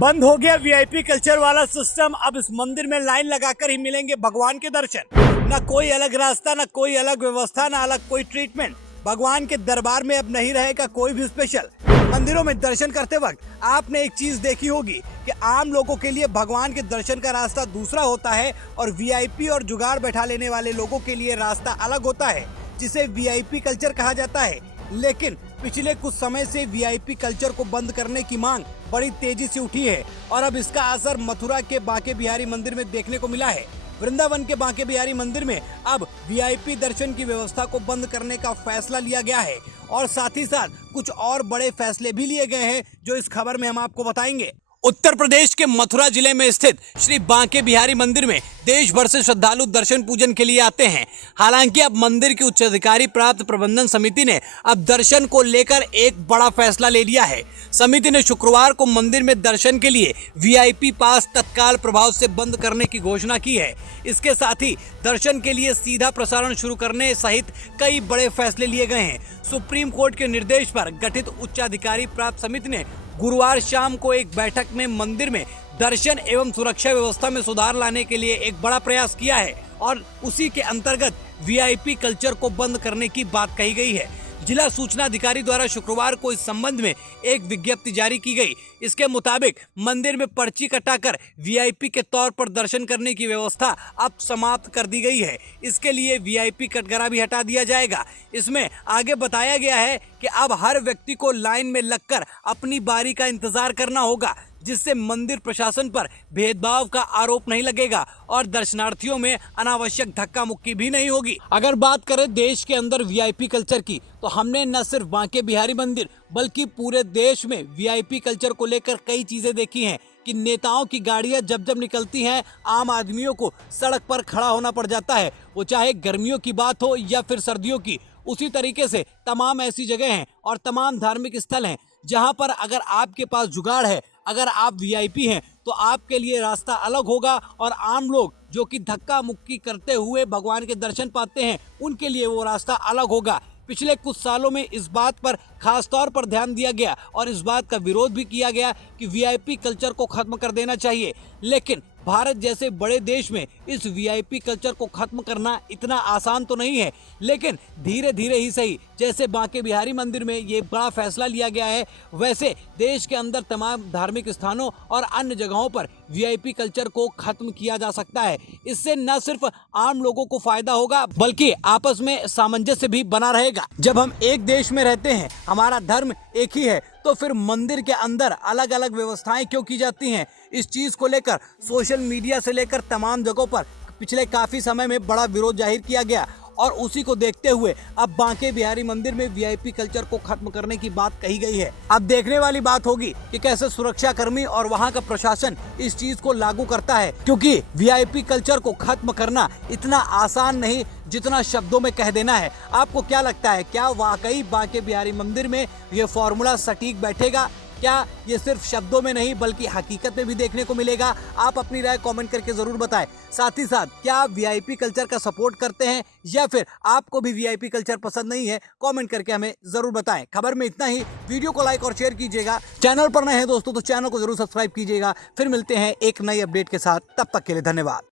बंद हो गया वीआईपी कल्चर वाला सिस्टम। अब इस मंदिर में लाइन लगाकर ही मिलेंगे भगवान के दर्शन। ना कोई अलग रास्ता, ना कोई अलग व्यवस्था, ना अलग कोई ट्रीटमेंट। भगवान के दरबार में अब नहीं रहेगा कोई भी स्पेशल। मंदिरों में दर्शन करते वक्त आपने एक चीज देखी होगी कि आम लोगों के लिए भगवान के दर्शन का रास्ता दूसरा होता है और वीआईपी और जुगाड़ बैठा लेने वाले लोगों के लिए रास्ता अलग होता है, जिसे वीआईपी कल्चर कहा जाता है। लेकिन पिछले कुछ समय से वीआईपी कल्चर को बंद करने की मांग बड़ी तेजी से उठी है और अब इसका असर मथुरा के बांके बिहारी मंदिर में देखने को मिला है। वृंदावन के बांके बिहारी मंदिर में अब वीआईपी दर्शन की व्यवस्था को बंद करने का फैसला लिया गया है और साथ ही साथ कुछ और बड़े फैसले भी लिए गए हैं, जो इस खबर में हम आपको बताएंगे। उत्तर प्रदेश के मथुरा जिले में स्थित श्री बांके बिहारी मंदिर में देश भर से श्रद्धालु दर्शन पूजन के लिए आते हैं। हालांकि अब मंदिर की उच्चाधिकारी प्राप्त प्रबंधन समिति ने अब दर्शन को लेकर एक बड़ा फैसला ले लिया है। समिति ने शुक्रवार को मंदिर में दर्शन के लिए वीआईपी पास तत्काल प्रभाव से बंद करने की घोषणा की है। इसके साथ ही दर्शन के लिए सीधा प्रसारण शुरू करने सहित कई बड़े फैसले लिए गए हैं। सुप्रीम कोर्ट के निर्देश पर गठित उच्चाधिकारी प्राप्त समिति ने गुरुवार शाम को एक बैठक में मंदिर में दर्शन एवं सुरक्षा व्यवस्था में सुधार लाने के लिए एक बड़ा प्रयास किया है और उसी के अंतर्गत वीआईपी कल्चर को बंद करने की बात कही गई है। जिला सूचना अधिकारी द्वारा शुक्रवार को इस संबंध में एक विज्ञप्ति जारी की गई। इसके मुताबिक मंदिर में पर्ची कटाकर वीआईपी के तौर पर दर्शन करने की व्यवस्था अब समाप्त कर दी गई है। इसके लिए वीआईपी कटघरा भी हटा दिया जाएगा। इसमें आगे बताया गया है कि अब हर व्यक्ति को लाइन में लगकर अपनी बारी का इंतजार करना होगा, जिससे मंदिर प्रशासन पर भेदभाव का आरोप नहीं लगेगा और दर्शनार्थियों में अनावश्यक धक्का मुक्की भी नहीं होगी। अगर बात करें देश के अंदर वीआईपी कल्चर की, तो हमने न सिर्फ बांके बिहारी मंदिर बल्कि पूरे देश में वीआईपी कल्चर को लेकर कई चीजें देखी हैं कि नेताओं की गाड़ियां जब जब निकलती हैं, आम आदमियों को सड़क पर खड़ा होना पड़ जाता है, वो चाहे गर्मियों की बात हो या फिर सर्दियों की। उसी तरीके से तमाम ऐसी जगह हैं और तमाम धार्मिक स्थल हैं जहां पर अगर आपके पास जुगाड़ है, अगर आप वीआईपी हैं, तो आपके लिए रास्ता अलग होगा और आम लोग जो कि धक्का मुक्की करते हुए भगवान के दर्शन पाते हैं, उनके लिए वो रास्ता अलग होगा। पिछले कुछ सालों में इस बात पर खास तौर पर ध्यान दिया गया और इस बात का विरोध भी किया गया कि वीआईपी कल्चर को खत्म कर देना चाहिए। लेकिन भारत जैसे बड़े देश में इस वीआईपी कल्चर को खत्म करना इतना आसान तो नहीं है, लेकिन धीरे धीरे ही सही। जैसे बांके बिहारी मंदिर में ये बड़ा फैसला लिया गया है, वैसे देश के अंदर तमाम धार्मिक स्थानों और अन्य जगहों पर वीआईपी कल्चर को खत्म किया जा सकता है। इससे न सिर्फ आम लोगों को फायदा होगा बल्कि आपस में सामंजस्य भी बना रहेगा। जब हम एक देश में रहते हैं, हमारा धर्म एक ही है, तो फिर मंदिर के अंदर अलग अलग व्यवस्थाएं क्यों की जाती हैं? इस चीज को लेकर सोशल मीडिया से लेकर तमाम जगहों पर पिछले काफी समय में बड़ा विरोध जाहिर किया गया और उसी को देखते हुए अब बांके बिहारी मंदिर में वीआईपी कल्चर को खत्म करने की बात कही गई है। अब देखने वाली बात होगी कि कैसे सुरक्षा कर्मी और वहां का प्रशासन इस चीज को लागू करता है, क्योंकि वीआईपी कल्चर को खत्म करना इतना आसान नहीं जितना शब्दों में कह देना है। आपको क्या लगता है, क्या वाकई बांके बिहारी मंदिर में ये फॉर्मूला सटीक बैठेगा? क्या ये सिर्फ शब्दों में नहीं बल्कि हकीकत में भी देखने को मिलेगा? आप अपनी राय कमेंट करके जरूर बताएं। साथ ही साथ क्या आप वीआईपी कल्चर का सपोर्ट करते हैं या फिर आपको भी वीआईपी कल्चर पसंद नहीं है? कमेंट करके हमें जरूर बताएं। खबर में इतना ही। वीडियो को लाइक और शेयर कीजिएगा। चैनल पर नए हैं दोस्तों तो चैनल को जरूर सब्सक्राइब कीजिएगा। फिर मिलते हैं एक नई अपडेट के साथ, तब तक के लिए धन्यवाद।